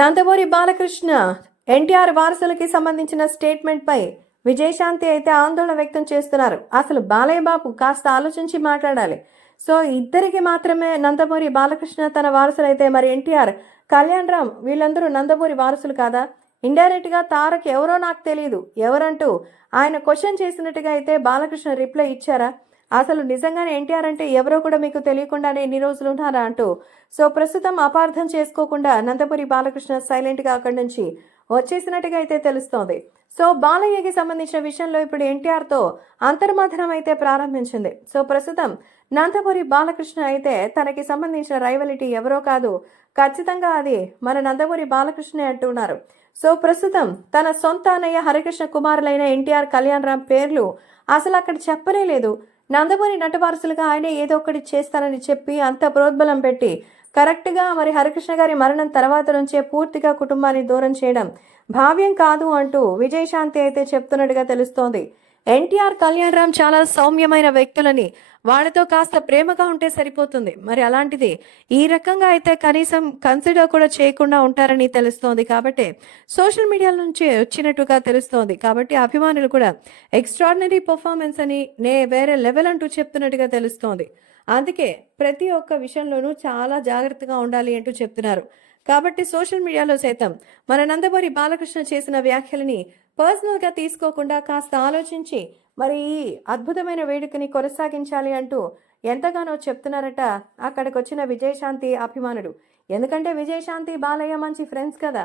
నందమూరి బాలకృష్ణ ఎన్టీఆర్ వారసులకి సంబంధించిన స్టేట్మెంట్ పై విజయశాంతి అయితే ఆందోళన వ్యక్తం చేస్తున్నారు. అసలు బాలయ్య బాబు కాస్త ఆలోచించి మాట్లాడాలి. సో ఇద్దరికి మాత్రమే నందమూరి బాలకృష్ణ తన వారసులు అయితే మరి ఎన్టీఆర్, కళ్యాణ్ రామ్ వీళ్ళందరూ నందమూరి వారసులు కాదా? ఇండైరెక్ట్ గా తారక్ ఎవరో నాకు తెలియదు ఎవరంటూ ఆయన క్వశ్చన్ చేసినట్టుగా అయితే బాలకృష్ణ రిప్లై ఇచ్చారా? అసలు నిజంగానే ఎన్టీఆర్ అంటే ఎవరో కూడా మీకు తెలియకుండానే ఎన్ని రోజులు ఉన్నారా అంటూ సో ప్రస్తుతం అపార్థం చేసుకోకుండా నందమూరి బాలకృష్ణ సైలెంట్ గా అక్కడి నుంచి వచ్చేసినట్టుగా అయితే తెలుస్తోంది. సో బాలయ్యకి సంబంధించిన విషయంలో ఇప్పుడు ఎన్టీఆర్ తో అంతర్మథనం అయితే ప్రారంభించింది. సో ప్రస్తుతం నందమూరి బాలకృష్ణ అయితే తనకి సంబంధించిన రైవలిటీ ఎవరో కాదు, ఖచ్చితంగా అది మన నందమూరి బాలకృష్ణే అంటున్నారు. సో ప్రస్తుతం తన సొంత అన్నయ్య హరికృష్ణ కుమారులైన ఎన్టీఆర్, కళ్యాణ్ రామ్ పేర్లు అసలు అక్కడ చెప్పనే లేదు. నందమూరి నటవారసులుగా ఆయనే ఏదో ఒకటి చేస్తారని చెప్పి అంత ప్రోద్బలం పెట్టి కరెక్ట్గా మరి హరికృష్ణ గారి మరణం తర్వాత నుంచే పూర్తిగా కుటుంబాన్ని దూరం చేయడం భావ్యం కాదు అంటూ విజయశాంతి అయితే చెప్తున్నట్టుగా తెలుస్తోంది. ఎన్టీఆర్, కళ్యాణ్ రామ్ చాలా సౌమ్యమైన వ్యక్తులని, వాళ్ళతో కాస్త ప్రేమగా ఉంటే సరిపోతుంది. మరి అలాంటిది ఈ రకంగా అయితే కనీసం కన్సిడర్ కూడా చేయకుండా ఉంటారని తెలుస్తోంది. కాబట్టి సోషల్ మీడియా నుంచి వచ్చినట్టుగా తెలుస్తోంది. కాబట్టి అభిమానులు కూడా ఎక్స్ట్రాడినరీ పర్ఫార్మెన్స్ అని వేరే లెవెల్ అంటూ చెప్తున్నట్టుగా తెలుస్తోంది. అందుకే ప్రతి ఒక్క విషయంలోనూ చాలా జాగ్రత్తగా ఉండాలి అంటూ చెప్తున్నారు. కాబట్టి సోషల్ మీడియాలో సైతం మన నందమూరి బాలకృష్ణ చేసిన వ్యాఖ్యలని పర్సనల్గా తీసుకోకుండా కాస్త ఆలోచించి మరి ఈ అద్భుతమైన వేడుకని కొనసాగించాలి అంటూ ఎంతగానో చెప్తున్నారట అక్కడికి వచ్చిన విజయశాంతి అభిమానుడు. ఎందుకంటే విజయశాంతి, బాలయ్య మంచి ఫ్రెండ్స్ కదా.